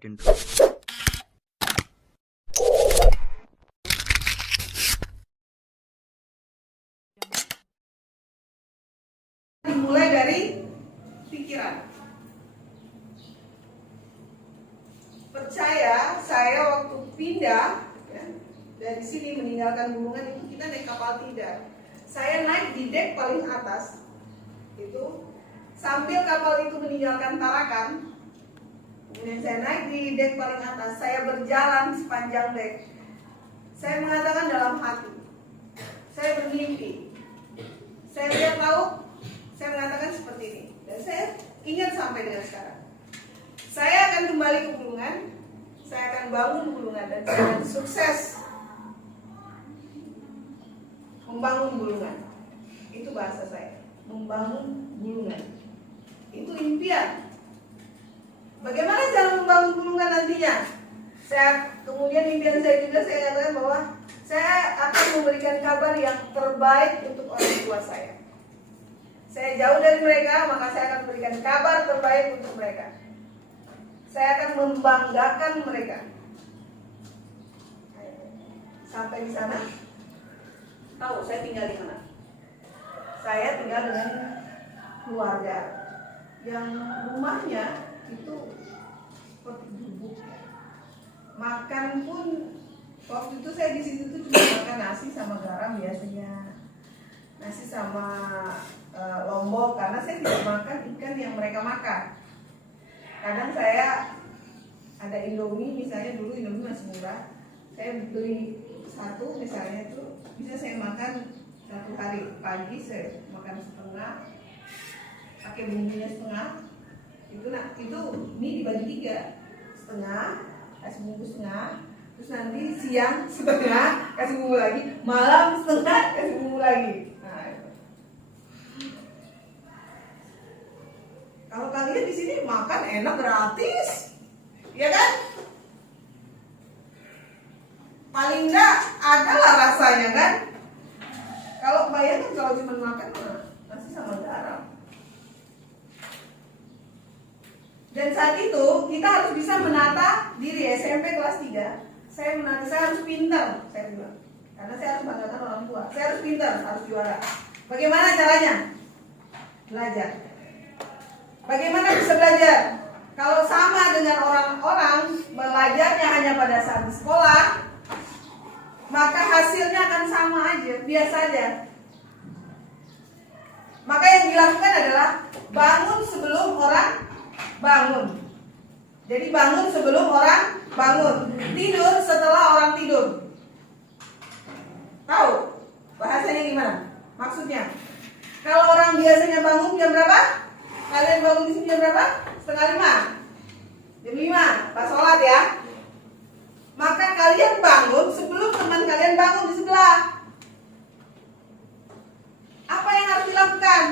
dan dimulai dari pikiran. Percaya saya waktu pindah ya, dari sini meninggalkan Bulungan itu kita naik kapal tidak. Saya naik di dek paling atas itu sambil kapal itu meninggalkan Tarakan. Kemudian saya naik di dek paling atas, saya berjalan sepanjang dek. Saya mengatakan dalam hati, saya bermimpi, saya lihat laut, saya mengatakan seperti ini. Dan saya ingat sampai dengan sekarang. Saya akan kembali ke Bulungan, saya akan bangun Bulungan dan saya akan sukses membangun Bulungan. Itu bahasa saya, membangun Bulungan. Itu impian. Bagaimana cara membangun Bulungan nantinya? Kemudian impian saya juga saya katakan bahwa saya akan memberikan kabar yang terbaik untuk orang tua saya. Saya jauh dari mereka, maka saya akan memberikan kabar terbaik untuk mereka. Saya akan membanggakan mereka. Sampai di sana, tahu saya tinggal di mana? Saya tinggal dengan keluarga yang rumahnya itu seperti gubuk. Makan pun waktu itu saya di situ tuh cuma makan nasi sama garam biasanya, nasi sama lombok karena saya tidak makan ikan yang mereka makan. Kadang saya ada Indomie, misalnya dulu Indomie masih murah, saya beli satu misalnya itu bisa saya makan satu hari. Pagi saya makan setengah, pakai bumbunya setengah. Itu mie dibagi 3, setengah kasih bumbu setengah, terus nanti siang setengah kasih bumbu lagi, malam setengah kasih bumbu lagi. Nah, itu. Kalau kalian di sini makan enak gratis, ya kan? Paling enggak ada lah rasanya kan? Kalau bayangkan kalau cuma makan nasi sama garam. Dan saat itu kita harus bisa menata diri. SMP kelas 3 saya harus pintar, saya bilang, karena saya harus banggakan orang tua. Saya harus pintar, harus juara. Bagaimana caranya? Belajar. Bagaimana bisa belajar? Kalau sama dengan orang-orang belajarnya hanya pada saat di sekolah, maka hasilnya akan sama aja, biasa aja. Maka yang dilakukan adalah bangun sebelum orang bangun. Jadi bangun sebelum orang bangun, tidur setelah orang tidur. Tahu bahasanya gimana? Maksudnya, kalau orang biasanya bangun jam berapa? Kalian bangun di sini jam berapa? 4:30. Jam 5, pas sholat ya. Maka kalian bangun sebelum teman kalian bangun di sebelah. Apa yang harus dilakukan?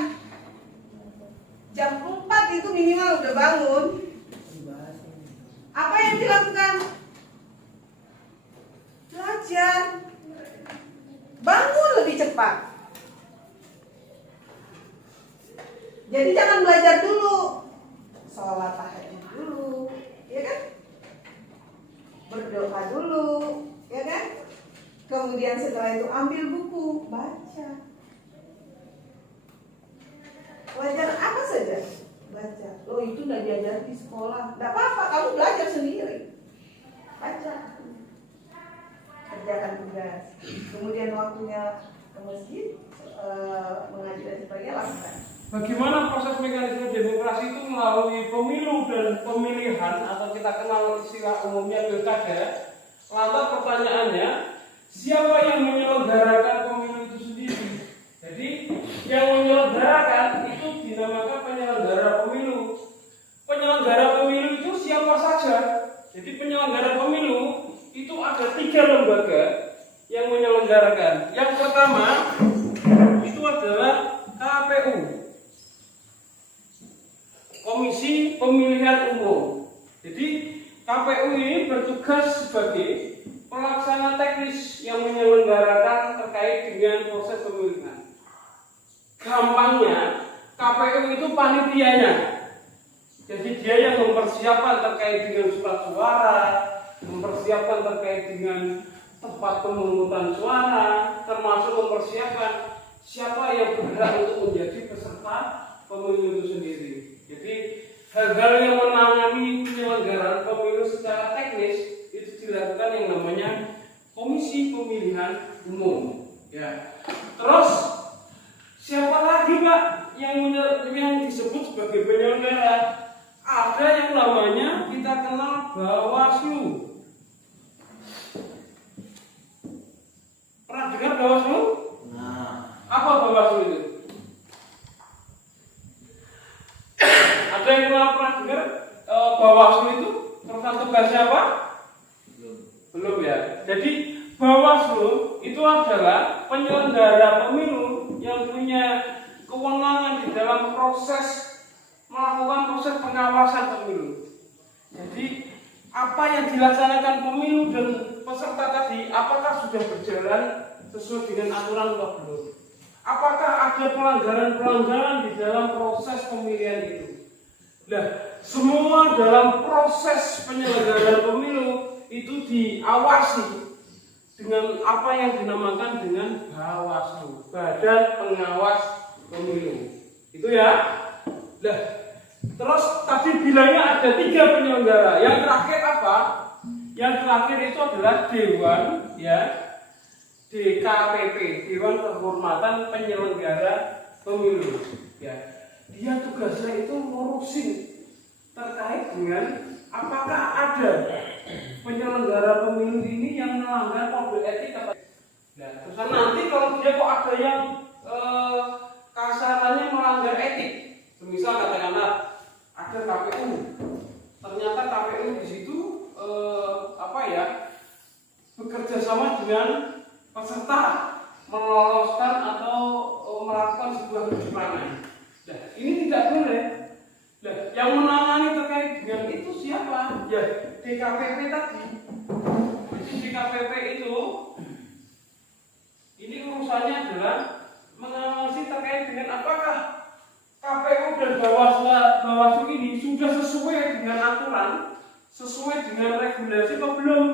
Jam 4 itu minimal udah bangun. Apa yang dilakukan? Belajar. Bangun lebih cepat. Jadi jangan belajar dulu, sholat tahajud dulu, ya kan? Berdoa dulu, ya kan? Kemudian setelah itu ambil buku, baca. Belajar apa saja? Baca. Loh itu udah diajar di sekolah. Tidak apa-apa, kamu belajar sendiri. Baca. Kerjakan tugas. Kemudian waktunya ke masjid, mengaji dan sebagainya lakukan. Bagaimana proses mekanisme demokrasi itu melalui pemilu dan pemilihan atau kita kenal istilah umumnya pilkada? Lantas pertanyaannya, siapa yang menyelenggarakan pemilu itu sendiri? Jadi yang menyelenggarakan itu dinamakan penyelenggara pemilu. Penyelenggara pemilu itu siapa saja? Jadi penyelenggara pemilu itu ada 3 lembaga yang menyelenggarakan. Yang pertama itu adalah KPU, Komisi Pemilihan Umum. Jadi KPU ini bertugas sebagai pelaksana teknis yang menyelenggarakan terkait dengan proses pemilihan. Gampangnya, KPU itu panitianya. Jadi dia yang mempersiapkan terkait dengan surat suara, mempersiapkan terkait dengan tempat pemungutan suara, termasuk mempersiapkan siapa yang berhak untuk menjadi peserta pemilu itu sendiri. Jadi hal-hal yang menangani penyelenggaraan pemilu secara teknis itu dilakukan yang namanya Komisi Pemilihan Umum. Ya. Terus siapa lagi Pak yang disebut sebagai penyelenggara? Ada yang namanya kita kenal Bawaslu. Pernah dengar Bawaslu? Nah, Apa Bawaslu itu? Ada yang pernah dengar Bawaslu itu tentang tugasnya apa? Belum ya. Jadi Bawaslu itu adalah penyelenggara pemilu yang punya kewenangan di dalam melakukan proses pengawasan pemilu. Jadi apa yang dilaksanakan pemilu dan peserta tadi, apakah sudah berjalan sesuai dengan aturan atau belum? Apakah ada pelanggaran-pelanggaran di dalam proses pemilihan itu? Nah, semua dalam proses penyelenggaraan pemilu itu diawasi dengan apa yang dinamakan dengan Bawaslu, Badan Pengawas Pemilu. Itu ya. Nah, terus tadi bilangnya ada 3 penyelenggara. Yang terakhir apa? Yang terakhir itu adalah Dewan, ya, DKPP, Dewan Kehormatan Penyelenggara Pemilu. Ya, dia tugasnya itu ngurusin terkait dengan apakah ada penyelenggara pemilu ini yang melanggar kode etik apa? Nah, terus nanti kalau dia kok ada yang kasarannya melanggar etik, misal katakanlah ada KPU, ternyata KPU di situ bekerja sama dengan peserta meloloskan atau melakukan sebuah kecurangan. Nah, ini tidak boleh. Nah, yang menangani terkait dengan itu siapa? Ya, DKPP tadi. Jadi DKPP itu ini urusannya adalah mengawasi terkait dengan apakah KPU dan Bawaslu ini sudah sesuai dengan aturan, sesuai dengan regulasi atau belum.